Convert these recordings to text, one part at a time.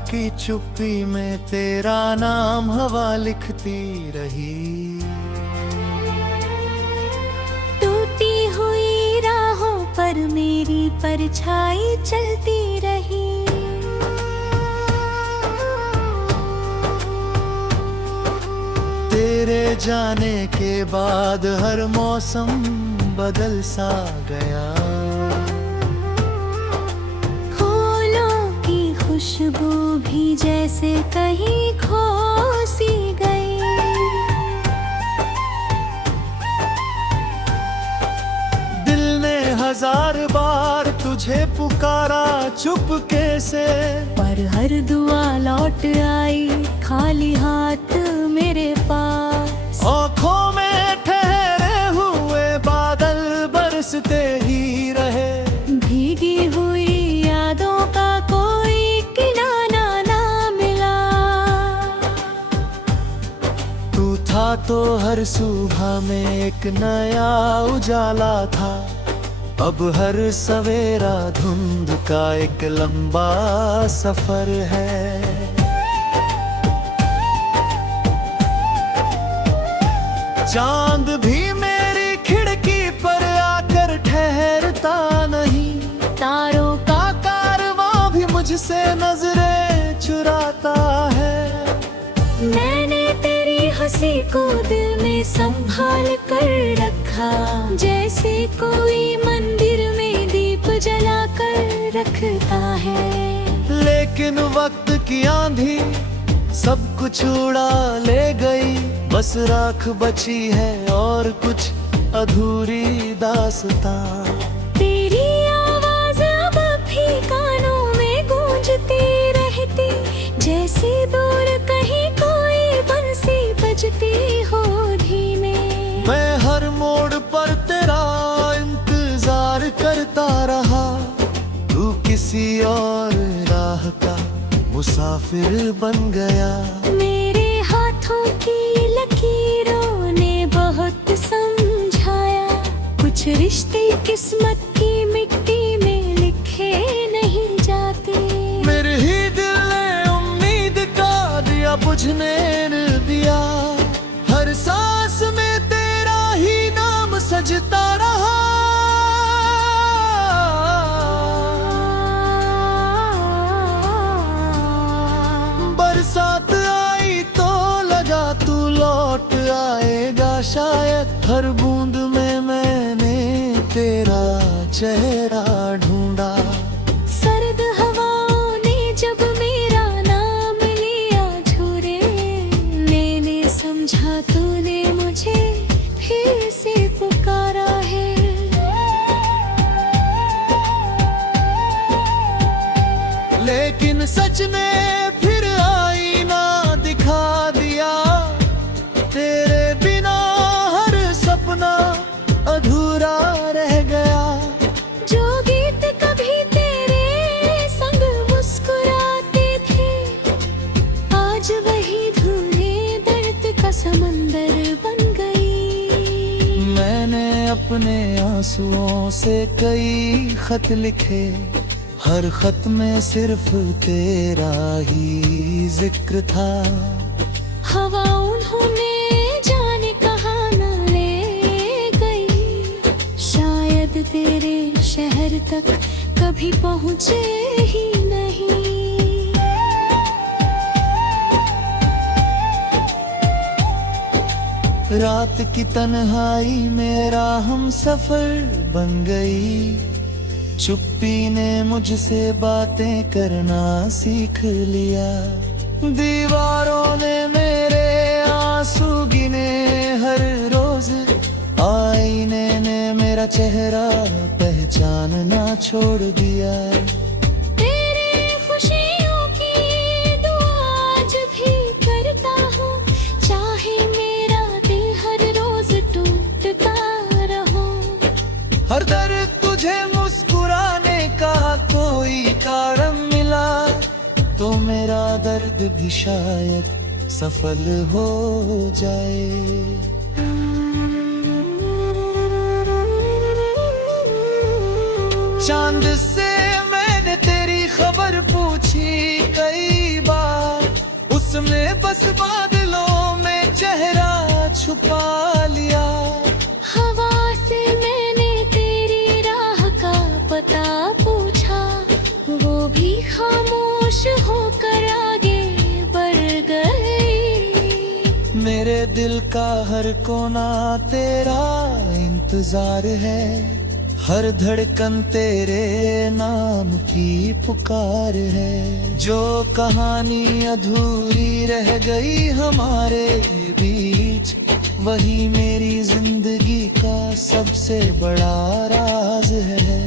की चुप्पी में तेरा नाम हवा लिखती रही। टूटी हुई राहों पर मेरी परछाई चलती रही। तेरे जाने के बाद हर मौसम बदल सा गया। फूलों की खुशबू भी जैसे कहीं खो सी गई। दिल ने हजार बार तुझे पुकारा चुपके से, पर हर दुआ लौट आई खाली हाथ मेरे पास। आँखों में ठहरे हुए बादल बरसते ही रहे। भीगी हुई यादों का कोई किनारा ना मिला। तू था तो हर सुबह में एक नया उजाला था। अब हर सवेरा धुंध का एक लंबा सफर है। चांद भी मेरी खिड़की पर आकर ठहरता नहीं। तारों का कारवां भी मुझसे नजरें चुराता है। मैंने तेरी हंसी को दिल में संभाल कर रखा, जैसे कोई मंदिर में दीप जला कर रखता है। लेकिन वक्त की आंधी सब कुछ उड़ा ले गई। बस राख बची है और कुछ अधूरी दास्तां। तेरी आवाज अब भी कानों में गूंजती रहती, जैसे दूर कहीं कोई बंसी बजती हो धीमे। मैं हर मोड़ पर तेरा इंतजार करता रहा। तू किसी और राह का मुसाफिर बन गया। मेरे हाथों की लकीरों ने बहुत समझाया, कुछ रिश्ते किस्मत की मिट्टी में लिखे नहीं जाते। मेरे ही दिल ने उम्मीद का दिया बुझने न दिया। हर सांस में तेरा ही नाम सजता रहा। बरसात आई तो लगा तू लौट आएगा शायद। हर बूंद में मैंने तेरा चेहरा ढूंढा। सर्द हवाओं ने जब मेरा नाम लिया झूरे, मैंने समझा तूने मुझे फिर से पुकारा है। लेकिन सच ने फिर आईना दिखा दिया। तेरे बिना हर सपना अधूरा रह गया। जो गीत कभी तेरे संग मुस्कुराते थे, आज वही धुएं दर्द का समंदर बन गई। मैंने अपने आंसुओं से कई खत लिखे। हर खत में सिर्फ तेरा ही जिक्र था। हवा उन्होंने जाने कहाँ न ले गई, शायद तेरे शहर तक कभी पहुँचे ही नहीं। रात की तन्हाई मेरा हम सफर बन गई। चुप्पी ने मुझसे बातें करना सीख लिया। दीवारों ने मेरे आंसू गिने हर रोज। आईने ने मेरा चेहरा पहचानना छोड़ दिया। तेरे खुशियों की दुआ आज भी करता हूँ, चाहे मेरा दिल हर रोज टूटता रहो। हर दर्द तुझे मुस्कुराने का कोई कारण मिला, तो मेरा दर्द भी शायद सफल हो जाए। चांद से मैंने तेरी खबर पूछी कई बस बादलों में चेहरा छुपा लिया। हवा से मैंने तेरी राह का पता पूछा, वो भी खामोश होकर आगे बढ़ गए। मेरे दिल का हर कोना तेरा इंतजार है, हर धड़कन तेरे नाम की पुकार है। जो कहानी अधूरी रह गई हमारे बीच, वही मेरी जिंदगी का सबसे बड़ा राज है।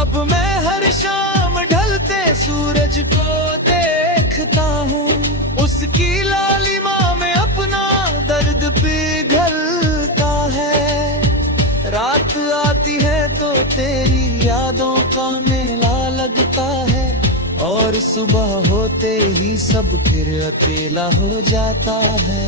अब मैं हर शाम ढलते सूरज को देखता हूँ, उसकी लालिमा में अपना दर्द पिघलता है। रात आती है तो तेरी यादों का मेला लगता है, और सुबह होते ही सब फिर अकेला हो जाता है।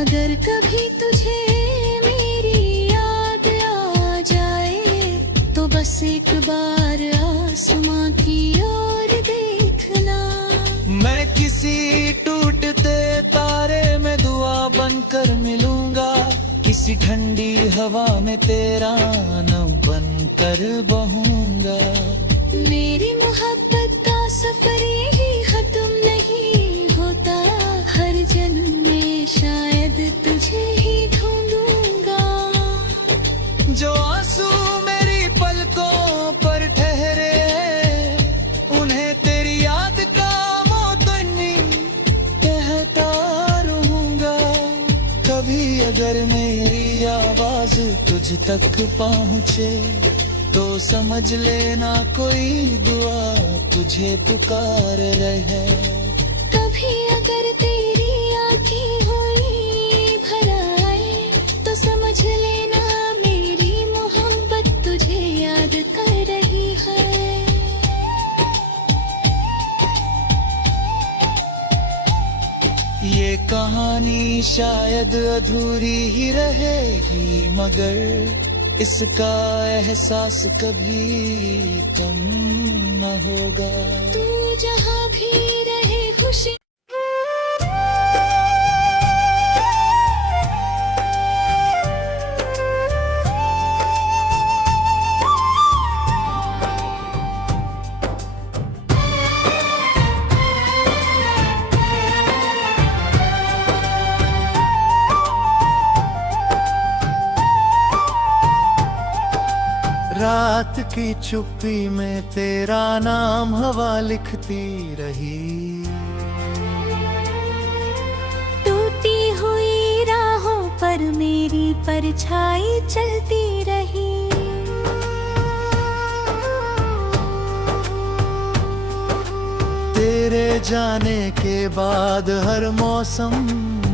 अगर कभी तुझे मेरी याद आ जाए, तो बस एक बार आसमां की ओर देखना। मैं किसी टूटते तारे में दुआ बनकर मिलूंगा, किसी ठंडी हवा में तेरा नाम बनकर बहूंगा। मेरी मोहब्बत का सफर यही खत्म नहीं होता, हर जन्म में शायद तुझे ही ढूंढूंगा। जो आंसू मेरी पलकों पर ठहरे हैं, उन्हें तेरी याद का मोतनी कहता रहूंगा। कभी अगर मेरी आवाज तुझ तक पहुँचे, तो समझ लेना कोई दुआ तुझे पुकार रहे। कभी अगर तेरी आँखें हुई भर आए, तो समझ लेना मेरी मोहब्बत तुझे याद कर रही है। ये कहानी शायद अधूरी ही रहेगी, मगर इसका एहसास कभी कम न होगा। तू जहाँ भी रहे खुशी। रात की चुप्पी में तेरा नाम हवा लिखती रही। टूटी हुई राहों पर मेरी परछाई चलती रही। तेरे जाने के बाद हर मौसम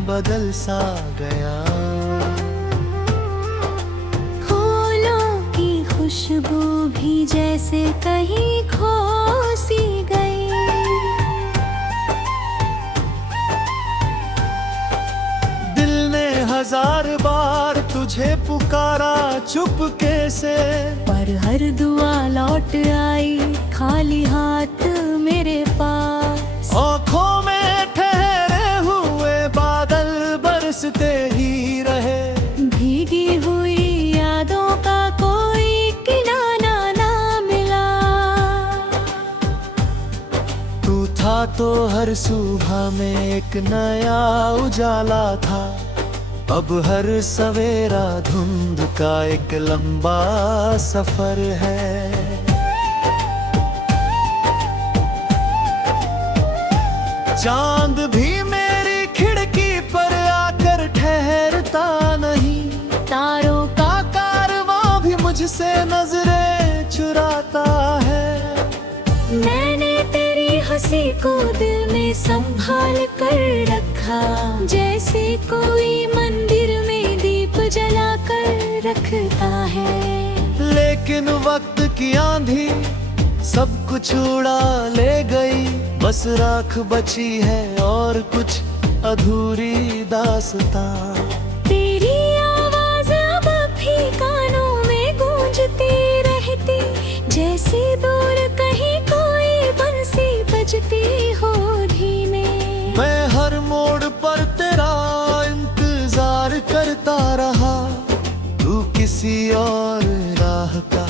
बदल सा गया। खुशबू भी जैसे कहीं खो सी गई। दिल ने हजार बार तुझे पुकारा चुपके से, पर हर दुआ लौट आई खाली हाथ मेरे पास। आँखों में ठहरे हुए बादल बरसते ही रहे, भीगी हुई यादों का तो हर सुबह में एक नया उजाला था। अब हर सवेरा धुंध का एक लंबा सफर है। चांद भी मेरी खिड़की पर आकर ठहरता नहीं, तारों का कारवां भी मुझसे नजरें चुराता है। मैंने तेरी हंसी को दिल में संभाल कर रखा, जैसे कोई मंदिर में दीप जला कर रखता है। लेकिन वक्त की आंधी सब कुछ उड़ा ले गई, बस राख बची है और कुछ अधूरी दास्तां। तेरी आवाज अब भी कानों में गूंजती रहती, जैसे दूर कहीं बजती हो धीमे। मैं हर मोड़ पर तेरा इंतजार करता रहा, तू किसी और राह का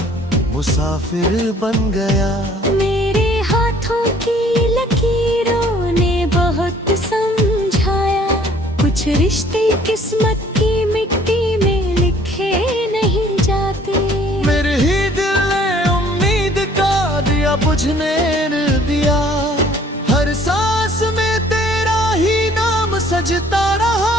मुसाफिर बन गया। मेरे हाथों की लकीरों ने बहुत समझाया, कुछ रिश्ते किस्मत की मिट्टी में लिखे नहीं जाते। मेरे ही दिल ने उम्मीद का दिया बुझने न दिया, हर सांस में तेरा ही नाम सजता रहा।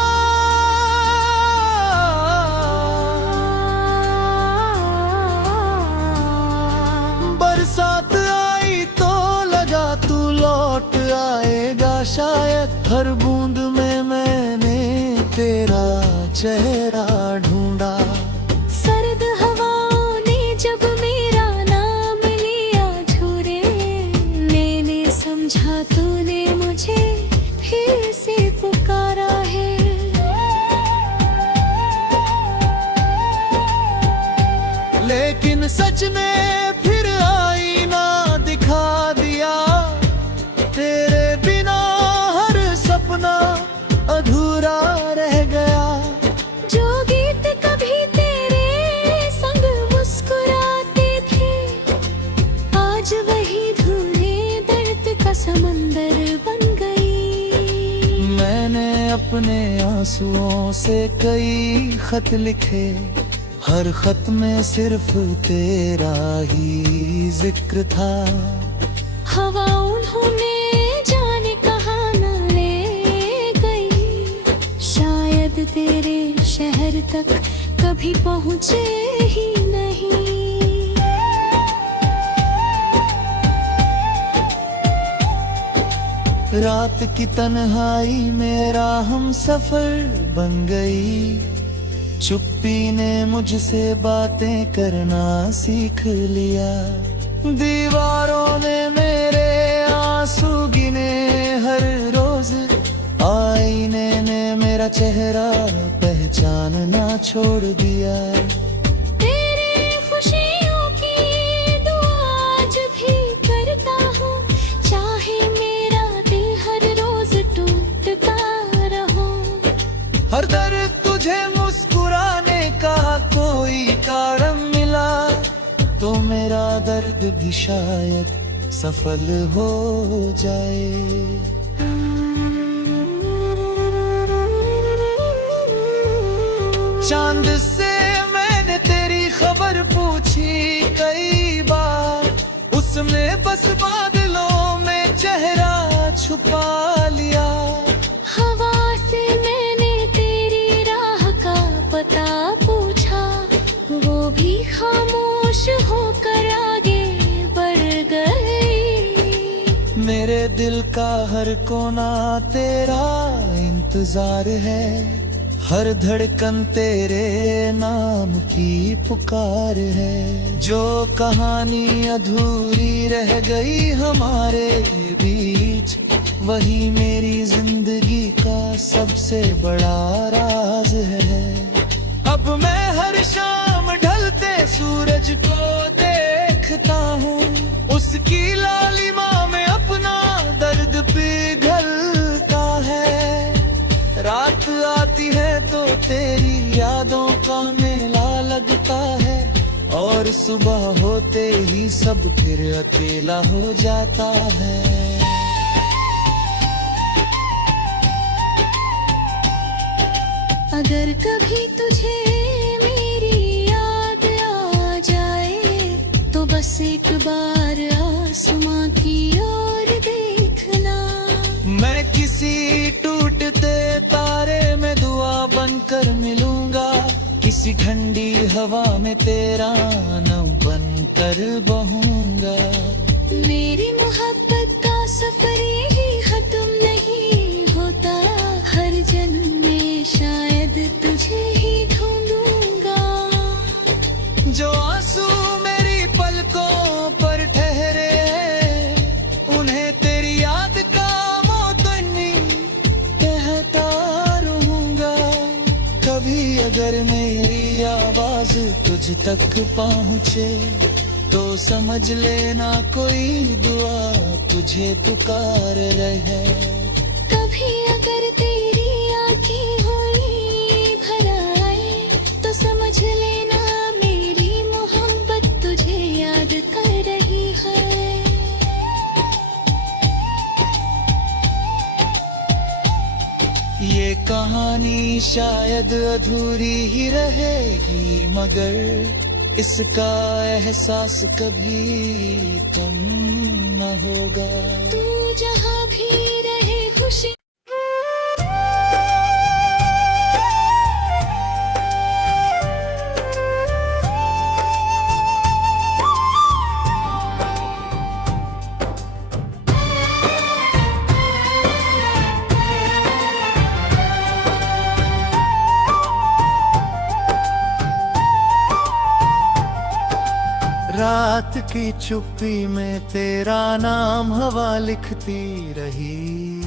बरसात आई तो लगा तू लौट आएगा शायद, हर बूंद में मैंने तेरा चेहरा ढूंढा। सर्द हवाओं ने जब मेरा नाम लिया झूरे, मैंने समझा तूने मुझे फिर से पुकारा है। लेकिन सच ने फिर आईना दिखा दिया, तेरे बिना हर सपना अधूरा रह गया। जो गीत कभी तेरे संग मुस्कुराते थे, आज वही धुएं दर्द का समंदर बन गई। मैंने अपने आंसुओं से कई खत लिखे, हर खत में सिर्फ तेरा ही जिक्र था। हवा उन्होंने जाने कहाँ न ले गई, शायद तेरे शहर तक कभी पहुँचे ही नहीं। रात की तन्हाई मेरा हम सफर बन गई, चुप्पी ने मुझसे बातें करना सीख लिया। दीवारों ने मेरे आंसू गिने हर रोज, आईने ने मेरा चेहरा पहचानना छोड़ दिया। तेरे खुशियों की दुआ आज भी करता हूँ, चाहे मेरा दिल हर रोज टूटता रहो। हर दर्द तुझे मुस्कुराने का कोई कारण मिला, तो मेरा दर्द भी शायद सफल हो जाए। चांद से मैंने तेरी खबर पूछी कई बार, उसने बस बादलों में चेहरा छुपा लिया। हवा से मैंने तेरी राह का पता पूछा, वो भी खामोश होकर आगे बढ़ गई। मेरे दिल का हर कोना तेरा इंतजार है, हर धड़कन तेरे नाम की पुकार है। जो कहानी अधूरी रह गई हमारे बीच, वही मेरी जिंदगी का सबसे बड़ा राज है। अब मैं हर शाम ढलते सूरज को देखता हूँ, उसकी लालिमा में अपना दर्द पिघलता है। रात आती है तो तेरी यादों का मेला लगता है, और सुबह होते ही सब फिर अकेला हो जाता है। अगर कभी तुझे मेरी याद आ जाए, तो बस एक बार आसमां की ओर देखना। मैं किसी टूटते तारे में दुआ बनकर मिलूंगा, किसी ठंडी हवा में तेरा नाम बनकर बहूंगा। मेरी मोहब्बत का सफर यही खत्म नहीं होता, हर जन्म में शायद तुझे ही ढूंढूंगा। जो आंसू मेरी पलकों पर ठहरे, उन्हें तेरी याद का मोतनी कहता रहूंगा। कभी अगर मेरी आवाज तुझ तक पहुँचे, तो समझ लेना कोई दुआ तुझे पुकार रहे। कभी अगर तेरी आंखें हुई भर आए तो समझ लेना मेरी मोहब्बत तुझे याद कर रही है। ये कहानी शायद अधूरी ही रहेगी, मगर इसका एहसास कभी कम न होगा। तू जहाँ भी रहे खुशी रात की चुप्पी में तेरा नाम हवा लिखती रही।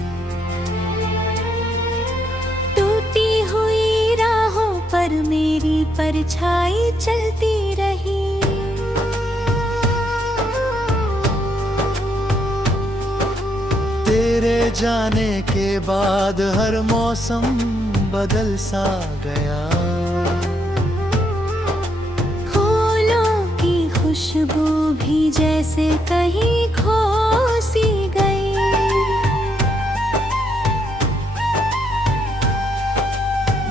टूटी हुई राहों पर मेरी परछाई चलती रही। तेरे जाने के बाद हर मौसम बदल सा गया। खुशबू भी जैसे कहीं खो सी गई।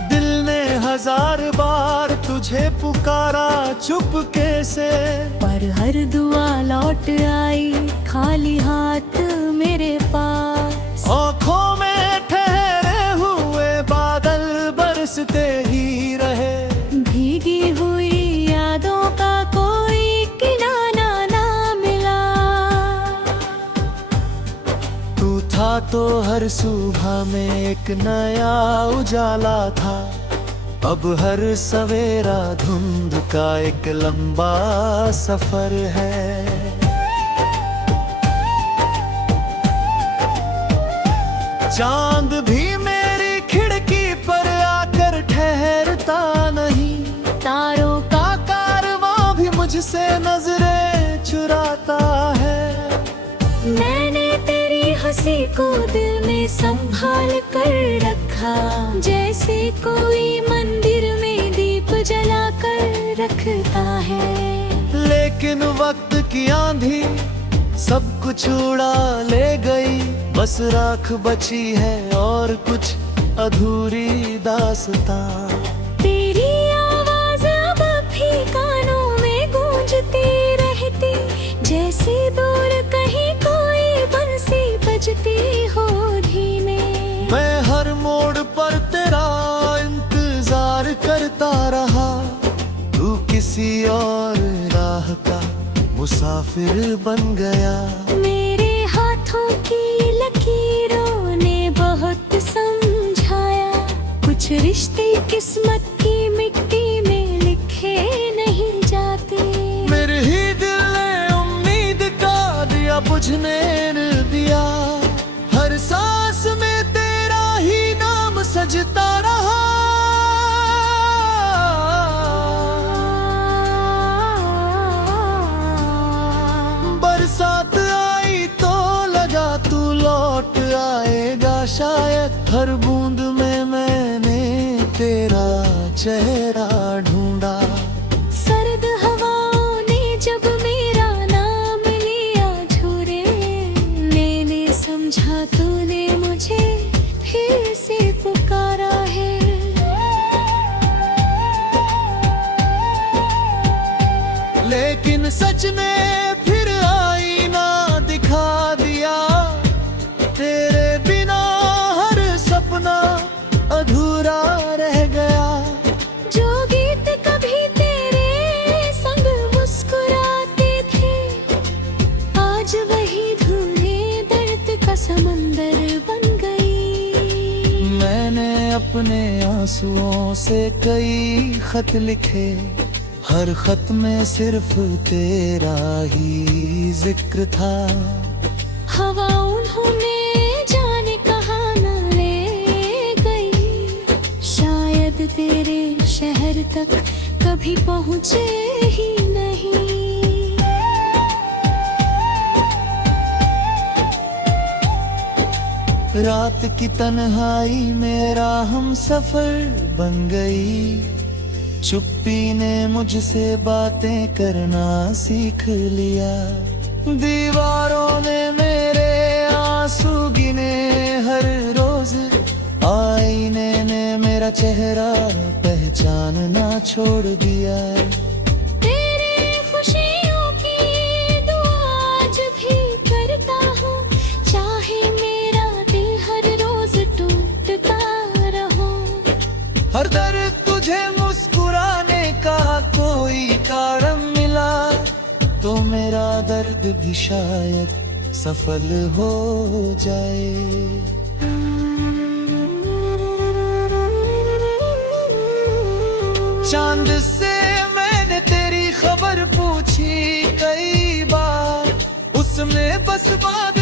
दिल ने हजार बार तुझे पुकारा चुपके से, पर हर दुआ लौट आई खाली हाथ मेरे पास। आँखों में ठहरे हुए बादल बरसते ही रहे। भीगी हुई यादों का था तो हर सुबह में एक नया उजाला था। अब हर सवेरा धुंध का एक लंबा सफर है। चांद भी मेरी खिड़की पर आकर ठहरता नहीं। तारों का कारवां भी मुझसे नजरें चुराता है। मैंने तेरी हंसी को दिल में संभाल कर रखा, जैसे कोई मंदिर में दीप जला कर रखता है। लेकिन वक्त की आंधी सब कुछ उड़ा ले गई। बस राख बची है और कुछ अधूरी दास्तां। तेरी आवाज अब भी कानों में गूंजती रहती, जैसे दूर कहीं बजती हो धीमे। मैं हर मोड़ पर तेरा इंतजार करता रहा। तू किसी और राह का मुसाफिर बन गया। मेरे हाथों की लकीरों ने बहुत समझाया, कुछ रिश्ते किस्मत की मिट्टी में लिखे नहीं जाते। मेरे ही दिल ने उम्मीद का दिया बुझने दिया। हर सांस में तेरा ही नाम सजता रहा। बरसात आई तो लगा तू लौट आएगा शायद। हर बूंद में मैंने तेरा चेहरा ढूंढा। सर्द हवाओं ने जब मेरा नाम लिया झूरे, मैंने समझा तूने मुझे फिर से पुकारा है। लेकिन सच ने फिर आईना दिखा दिया। तेरे बिना हर सपना अधूरा रह गया। जो गीत कभी तेरे संग मुस्कुराते थे, आज वही धुएं दर्द का समंदर बन गई। मैंने अपने आंसुओं से कई खत लिखे। हर खत में सिर्फ तेरा ही जिक्र था। हवा उन्होंने जाने कहाँ न ले गई, शायद तेरे शहर तक कभी पहुँचे ही नहीं। रात की तन्हाई मेरा हम सफर बन गई। चुप्पी ने मुझसे बातें करना सीख लिया। दीवारों ने मेरे आंसू गिने हर रोज। आईने ने मेरा चेहरा पहचानना छोड़ दिया। तेरे खुशियों की दुआ आज भी करता हूँ, चाहे मेरा दिल हर रोज टूटता रहो। हर दर्द तुझे मुस्कुराने का कोई कारण मिला, तो मेरा दर्द भी शायद सफल हो जाए। चांद से मैंने तेरी खबर पूछी कई बार, उसने बस बात